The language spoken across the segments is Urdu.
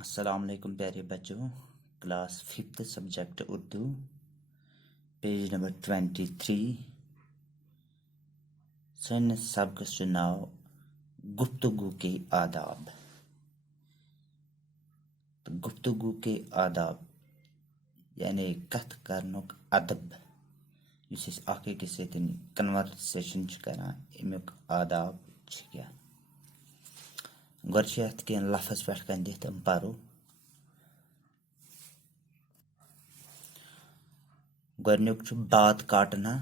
السلام علیکم پیارے بچوں، class 5 subject Urdu, page number 23۔ سنس سبقس چھ ناو گفتگو کے آداب۔ گفتگو کے آداب یعنی کتھ کرنک ادب، یس اخ أکس سۭتۍ کنورسیشن کران، امیک آداب چھ کیا۔ گۄڈٕ چھِ اتھ کینٛہہ لفظ پٮ۪ٹھ کَنہِ دِتھ تِم پرو۔ گۄڈنیُک چھُ بات کاٹنا،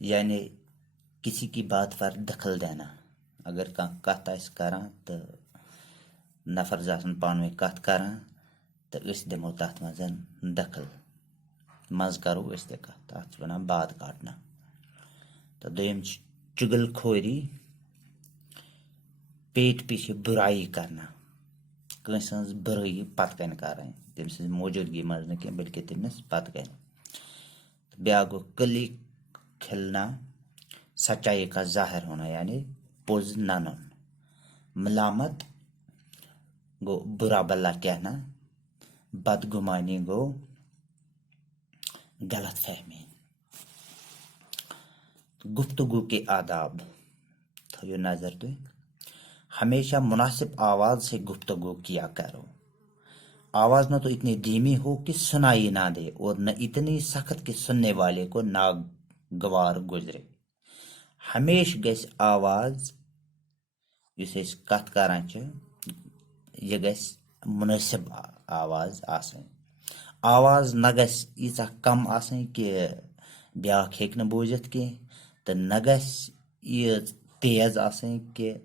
یعنی کسی کی بات پر دخل دینا۔ اگر کانٛہہ کتھ آسہِ کران تہٕ نفر زٕ آسن پانہٕ ؤنۍ کتھ کران تہٕ أسۍ دِمو تتھ منٛز دخل، منٛزٕ کرو أسۍ تہِ کتھ، تتھ چھِ ونان بات کاٹنا۔ تہٕ دوٚیِم چھِ چُگل خوری، پیٹ پیچھے برائی کرنا، کٲنٛسہِ ہٕنٛز برٲیی پتہٕ کنہِ کرٕنۍ، تٔمۍ سٕنٛزِ موجوٗدگی منٛز نہٕ کینٛہہ بلکہِ تٔمِس پتہٕ کنہِ۔ بیٛاکھ گوٚو کلی کھلنا، سچائی کا ظاہر ہونا یعنی پوٚز ننُن۔ ملامت گوٚو برا بلا کہنا، بدگمانی گوٚو غلط فہمی۔ گفتگو کے آداب تھٲیِو نظر تُہۍ۔ ہمیشہ مناسب آواز سے گفتگو کیا کرو۔ آواز نہ تو اتنی دھیمی ہو کہ سنائی نہ دے اور نہ اتنی سخت کہ سننے والے کو ناگوار گزرے۔ ہمیشہ گژھِ آواز یُس أسۍ کتھ کران چھِ یہِ گژھِ مناسب آواز آسٕنۍ۔ آواز نہ گژھِ ییٖژاہ کم آسٕنۍ کہ بیٛاکھ ہیٚکہِ نہٕ بوٗزِتھ کینٛہہ تہٕ نہ گژھِ ییٖژ تیز آسٕنۍ کہ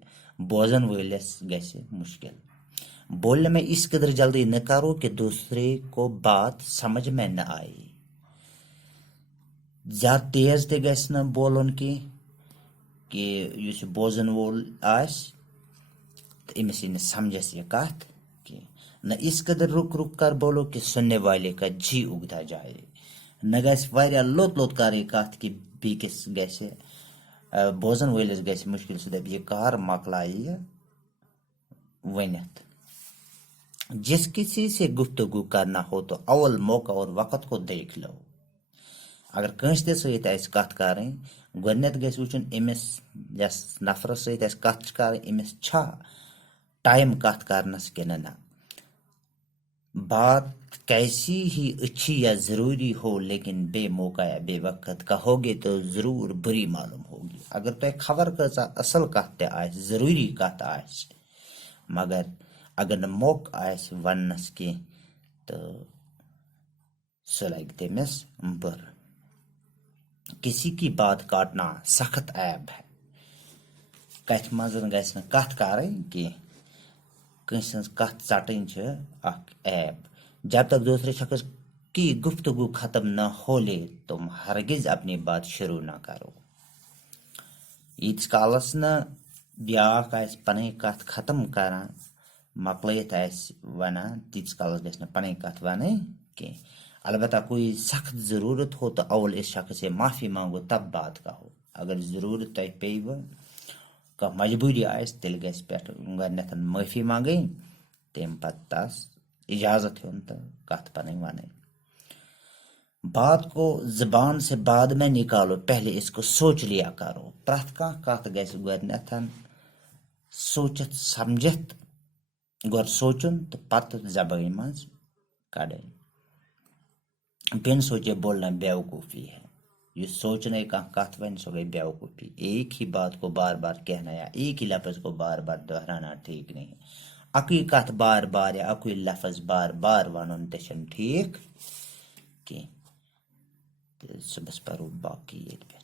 بوزن وٲلِس گژھِ مشکل۔ بولنے میں اس قدر جلدی نہ کرو کہ دوسرے کو بات سمجھ میں نہ آئے۔ زیادٕ تیز تہِ گژھِ نہٕ بولُن کینٛہہ کہ یُس بوزن وول آسہِ تہٕ أمِس یی نہٕ سمجھس یہِ کتھ کینٛہہ۔ نہ اس قدر رک رک کر بولو کہ سننے والے کا جی اگتا جائے۔ نہ گژھِ واریاہ لوٚت لوٚت کرٕنۍ کتھ کہ بیٚکِس گژھِ بوزن وٲلِس گژھِ مشکل، سُہ دپہِ یہِ کر مۄکلایہِ یہِ ؤنِتھ۔ جس کسی سے گفتگو کرنا ہو تو اول موقع اور وقت کو دیکھ لو۔ اگر کٲنٛسہِ تہِ سۭتۍ آسہِ کتھ کرٕنۍ گۄڈنٮ۪تھ گژھِ وٕچھُن أمِس یس نفرس سۭتۍ آسہِ کتھ چھِ کرٕنۍ أمِس چھا ٹایم کتھ کرنس کِنہٕ نہ۔ بات کیسی ہی اچھی یا ضروری ہو لیکن بے موقع یا بے وقت کہو گے تو ضرور بری معلوم ہوگی۔ اگر تۄہہِ خبر کۭژاہ اصل کتھ تہِ آسہِ، ضروٗری کتھ آسہِ، مگر اگر نہٕ موقعہٕ آسہِ وننس کینٛہہ تہٕ سُہ لگہِ تٔمِس بُرٕ۔ کسی کی بات کاٹنا سخت عیب ہے۔ کتھِ منٛز گژھِ نہٕ کتھ کرٕنۍ کینٛہہ، کٲنٛسہِ ہٕنٛز کتھ ژٹٕنۍ چھِ اکھ عیب۔ جب تک دوسرے شخص کی گفتگو ختم نہ ہو لے تم ہرگز اپنی بات شروع نہ کرو۔ ییٖتِس کالس نہٕ بیٛاکھ آسہِ پنٕنۍ کتھ ختم کران، مۄکلٲیِتھ آسہِ ونان، تیٖتِس کالس گژھِ نہٕ پنٕنۍ کتھ ونٕنۍ کینٛہہ۔ البتہ کوئی سخت ضرورت ہو تو اول اس شخص سے معافی مانگو تب بات کہو۔ اگر ضرورت تۄہہِ پیٚیوٕ، کانٛہہ مجبوٗری آسہِ تیٚلہِ گژھِ پٮ۪ٹھٕ گۄڈنٮ۪تھ معٲفی منٛگٕنۍ، تمہِ پتہٕ تس اجازت ہیوٚن تہٕ کتھ پنٕنۍ ونٕنۍ۔ بات کو زبان سے بعد میں نکالو پہلے اس کو سوچ لیا کرو۔ پرٛٮ۪تھ کانٛہہ کتھ گژھِ گۄڈنٮ۪تھ سوٗنٛچِتھ سمجھِتھ، گۄڈٕ سونٛچُن تہٕ پتہٕ زبٲنۍ منٛز کڑٕنۍ۔ بن سوچے بولنا بیوقوفی ہے۔ یُس سوچنے کانٛہہ کتھ ونہِ سۄ گٔے بیوقوفی۔ ایک ہی بات کو بار بار کہنا یا ایک ہی لفظ کو بار بار دہرانا ٹھیک نہیں۔ اکُے کتھ بار بار یا اکُے لفظ بار بار ونُن تہِ چھُنہٕ ٹھیٖک کینٛہہ۔ تہٕ صُبحس پرو باقٕے ییٚتہِ پٮ۪ٹھ۔